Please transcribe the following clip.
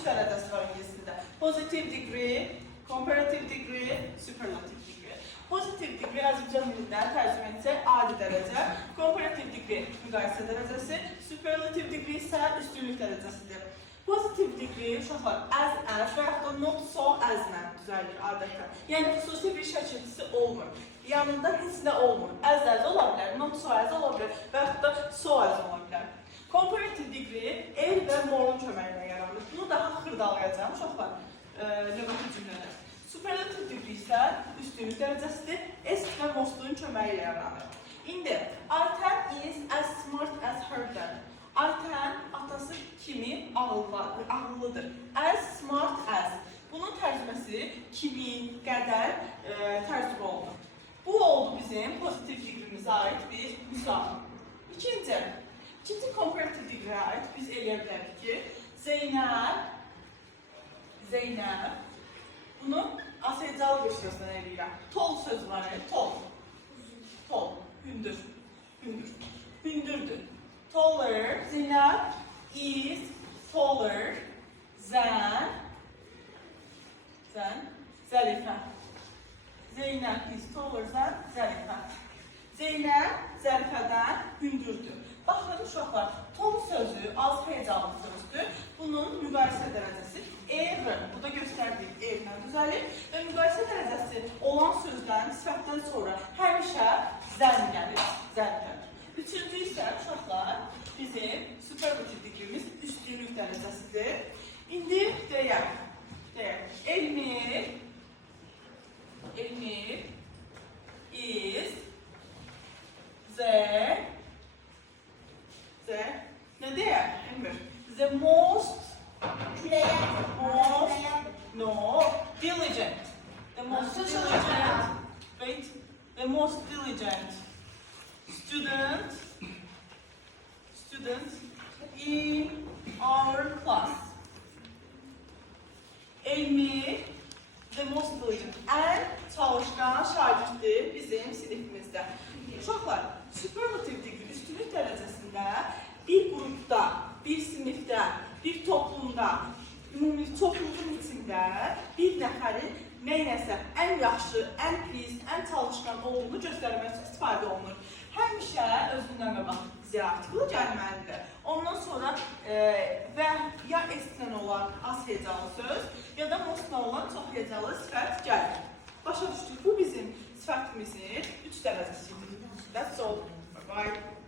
3 dərəcəsi var ingiliscədə. Positive degree, comparative degree, superlative degree. Positive degree Azərbaycan dilindən tərcümə etsək adi dərəcə, comparative degree müqayisə dərəcəsi, superlative degree isə üstünlük dərəcəsidir. Positive degree uşaqlar as və yaxud da not so as-lə düzəlir adətən. Yəni xüsusi bir şəkilçisi olmur. Yanında heç nə olmur. As ola bilər, not so as ola bilər və yaxud da so as ola bilər. Comparative degree el və morun köməyi ilə yaranır. Bunu daha xırdalayacağım uşaqlar növbəti cümlələr. Superlative degree isə üstünlük dərəcəsidir. S və mostun köməyi ilə yaranır. İndi Ayten is as smart as her dad. Ayten atası kimi ağıllıdır. As smart as. Bunun tərcüməsi kimi, qədər tərcümə olunur. Bu oldu bizim pozitiv degreemizə aid bir misal. İkinci comparative degree'yə aid biz eləyə bilərik ki, Zeynəb, bunu asaycalı bir sözdən eləyirəm. Tol söz var, tol, hündürdür. Taller, Zeynep is taller than Zarife. Zeynep is taller than Zarife. Zeynep Zarifədən hündürdür. Baxın uşaqlar, tol sözü az heyecanlı sözdür. Bunun müqayisə dərəcəsi ev, bu da göstərdiyi evlə düzəlir və müqayisə dərəcəsi olan sözdən, sifətdən sonra həmişə zən gəlir, zərfə. Üçüncü isə uşaqlar bizim superlative degreemiz üstünlük dərəcəsidir. İndi deyək, Elmir is ne deyək, Elmir? The most diligent. The most diligent student in our class. Elmir the most diligent. En çalışkan şagirddir bizim sinifimizdə. Uşaqlar, superlative degree üstünlük dərəcəsində bir qrupda, bir sinifdə, bir toplumda, ümumi toplumun içində bir nəfərin nəyəsə ən yaxşı, ən pis, ən çalışkan olduğunu göstərmək üçün istifadə olunur. Həmişə özündən qabaq ziyarətli gəlməlidir. Ondan sonra və ya S-lə olan az heyecanlı söz, ya da most-lə olan çox heyecanlı sifət gəlir. Başa düşdük, bu bizim sifətimizin 3 dərəcəsidir. That's all. Bye bye.